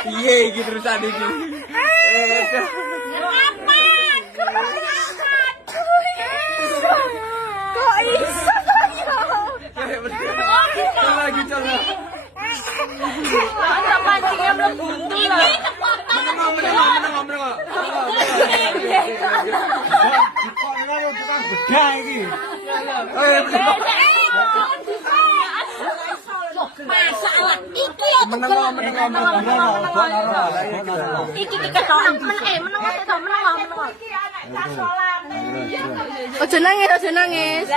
Iya iki terusan iki. Kok iso ya? Lagi coba. Ada pancingnya belum buntu lah. Menengok. Masalah iki ya menengok. Iki ketonan menengok. Ojo nangis.